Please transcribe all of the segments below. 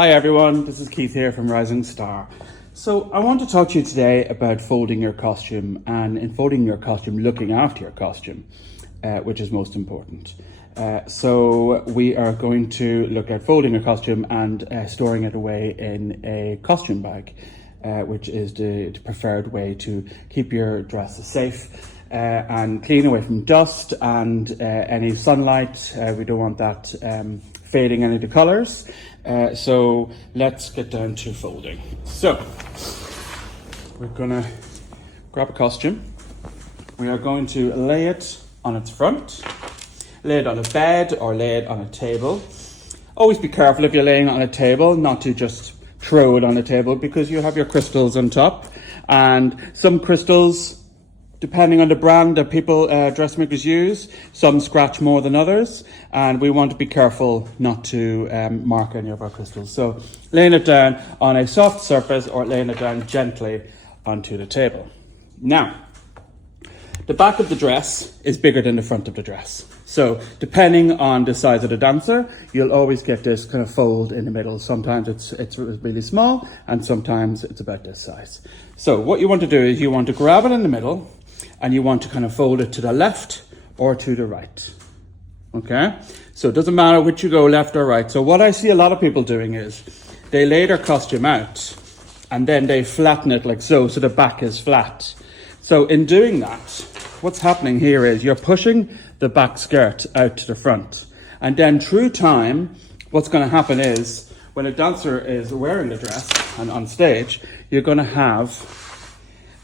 Hi everyone, this is Keith here from Rising Star. So I want to talk to you today about folding your costume, and in folding your costume, looking after your costume, which is most important. So we are going to look at folding a costume and storing it away in a costume bag, which is the preferred way to keep your dress safe and clean away from dust and any sunlight. We don't want that fading any of the colours. So let's get down to folding. So we're gonna grab a costume. We are going to lay it on its front, lay it on a bed or lay it on a table. Always be careful if you're laying it on a table not to just throw it on the table, because you have your crystals on top, and some crystals, depending on the brand that people, dressmakers use, some scratch more than others, and we want to be careful not to mark any of our crystals. So laying it down on a soft surface or laying it down gently onto the table. Now, the back of the dress is bigger than the front of the dress. So depending on the size of the dancer, you'll always get this kind of fold in the middle. Sometimes it's really small and sometimes it's about this size. So what you want to do is you want to grab it in the middle and you want to kind of fold it to the left or to the right. Okay? So it doesn't matter which you go, left or right. So what I see a lot of people doing is they lay their costume out and then they flatten it like so the back is flat. So in doing that, what's happening here is you're pushing the back skirt out to the front. And then through time, what's going to happen is when a dancer is wearing the dress and on stage, you're going to have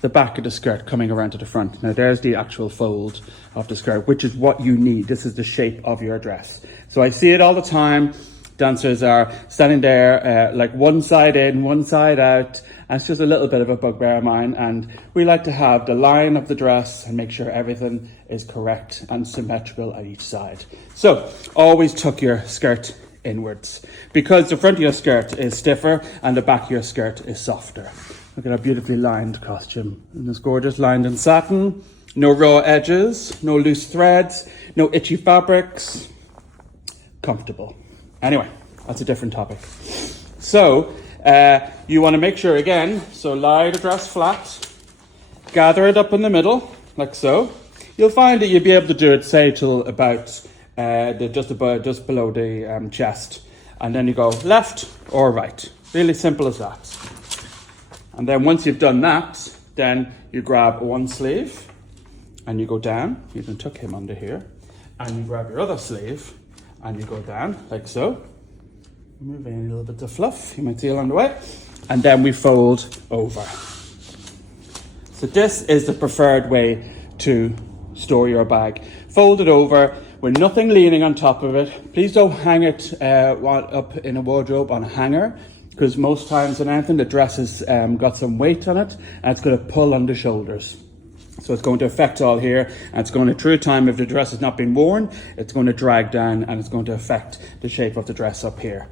the back of the skirt coming around to the front. Now there's the actual fold of the skirt, which is what you need. This is the shape of your dress. So I see it all the time. Dancers are standing there like one side in, one side out, and it's just a little bit of a bugbear of mine. And we like to have the line of the dress and make sure everything is correct and symmetrical at each side. So always tuck your skirt inwards, because the front of your skirt is stiffer and the back of your skirt is softer. Look at our beautifully lined costume. And it's gorgeous, lined in satin, no raw edges, no loose threads, no itchy fabrics, comfortable. Anyway, that's a different topic. So you want to make sure again, so lie the dress flat, gather it up in the middle, like so. You'll find that you'll be able to do it, say, till about just below the chest. And then you go left or right. Really simple as that. And then once you've done that, then you grab one sleeve and you go down. You can tuck him under here. And you grab your other sleeve and you go down like so. Remove any little bit of fluff you might see along the way. And then we fold over. So this is the preferred way to store your bag. Fold it over with nothing leaning on top of it. Please don't hang it up in a wardrobe on a hanger, because most times in anything, the dress has got some weight on it and it's going to pull on the shoulders. So it's going to affect all here, and it's going to, through time, if the dress has not been worn, it's going to drag down and it's going to affect the shape of the dress up here.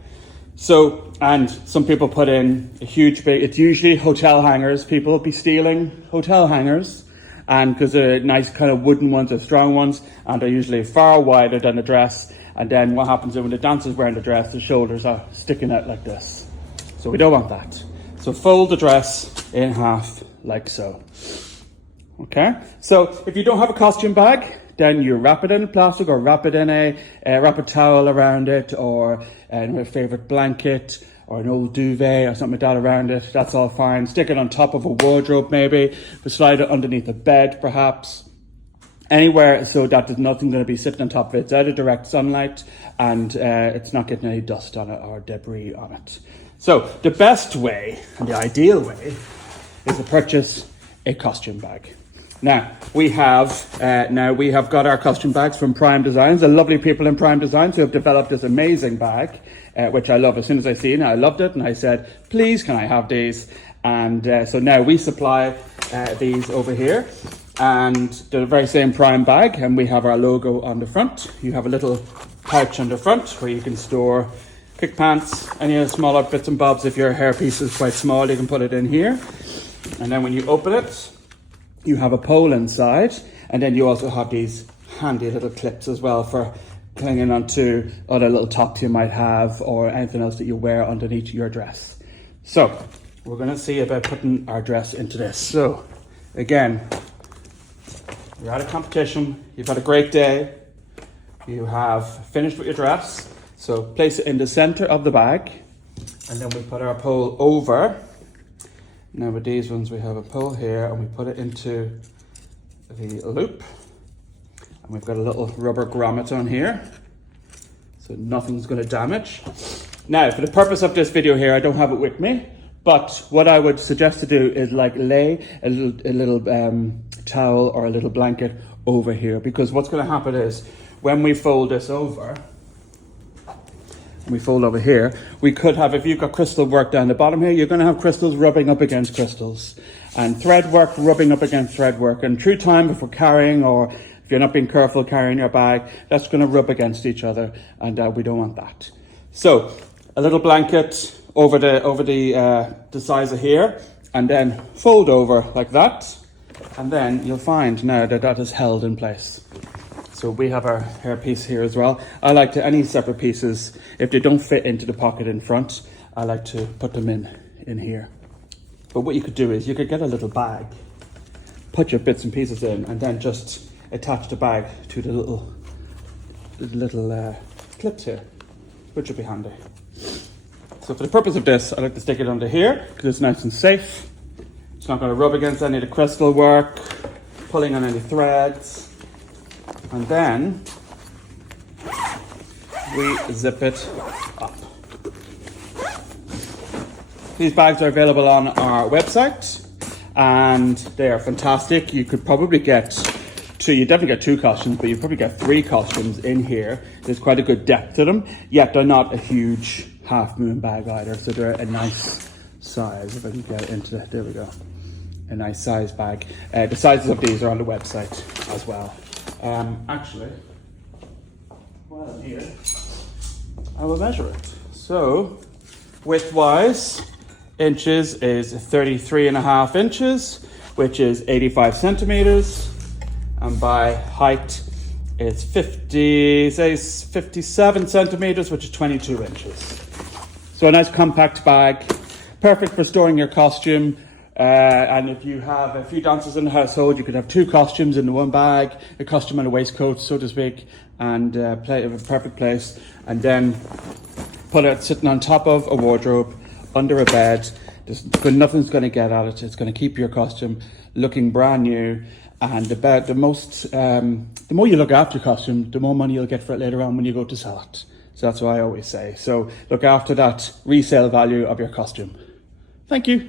So, and some people put in a huge big, it's usually hotel hangers. People will be stealing hotel hangers, and because they're nice kind of wooden ones or strong ones, and they're usually far wider than the dress. And then what happens is when the dancer's wearing the dress, the shoulders are sticking out like this. So we don't want that. So fold the dress in half like so. Okay, so if you don't have a costume bag, then you wrap it in plastic or wrap it in wrap a towel around it, or a favorite blanket or an old duvet or something like that around it. That's all fine. Stick it on top of a wardrobe maybe, but slide it underneath a bed perhaps. Anywhere so that there's nothing going to be sitting on top of it. It's out of direct sunlight and it's not getting any dust on it or debris on it. So the best way and the ideal way is to purchase a costume bag. Now we have got our costume bags from Prime Designs. The lovely people in Prime Designs who have developed this amazing bag, which I love. As soon as I seen it, I loved it, and I said, please, can I have these? And so now we supply these over here, and they're the very same Prime bag, and we have our logo on the front. You have a little pouch on the front where you can store quick pants, any other smaller bits and bobs. If your hairpiece is quite small, you can put it in here. And then when you open it, you have a pole inside, and then you also have these handy little clips as well for clinging onto other little tops you might have or anything else that you wear underneath your dress. So we're going to see about putting our dress into this. So again, you're at a competition, you've had a great day, you have finished with your dress, so place it in the center of the bag, and then we put our pole over. Now with these ones we have a pole here and we put it into the loop, and we've got a little rubber grommet on here so nothing's going to damage. Now for the purpose of this video here, I don't have it with me, but what I would suggest to do is like lay a little towel or a little blanket over here, because what's going to happen is when we fold this over, we fold over here, we could have, if you've got crystal work down the bottom here, you're going to have crystals rubbing up against crystals and thread work rubbing up against thread work. And through time, if we're carrying or if you're not being careful carrying your bag, that's going to rub against each other, and we don't want that. So a little blanket over the size of here, and then fold over like that, and then you'll find now that that is held in place. So we have our hair piece here as well. I like to, any separate pieces, if they don't fit into the pocket in front, I like to put them in here. But what you could do is you could get a little bag, put your bits and pieces in, and then just attach the bag to the little clips here, which would be handy. So for the purpose of this, I like to stick it under here because it's nice and safe. It's not going to rub against any of the crystal work, pulling on any threads. And then we zip it up. These bags are available on our website and they are fantastic. You could probably get you definitely get 2 costumes, but you probably get 3 costumes in here. There's quite a good depth to them, yet they're not a huge half moon bag either. So they're a nice size. If I can get it into that, there we go. A nice size bag. The sizes of these are on the website as well. Actually, while I'm here, I will measure it. So, width-wise, inches is 33.5 inches, which is 85 centimeters, and by height, it's 57 centimeters, which is 22 inches. So a nice compact bag, perfect for storing your costume. And if you have a few dancers in the household, you could have 2 costumes in the one bag, a costume and a waistcoat, so to speak, and play a perfect place. And then put it sitting on top of a wardrobe, under a bed. Nothing's going to get at it. It's going to keep your costume looking brand new. And the more you look after your costume, the more money you'll get for it later on when you go to sell it. So that's what I always say. So look after that resale value of your costume. Thank you.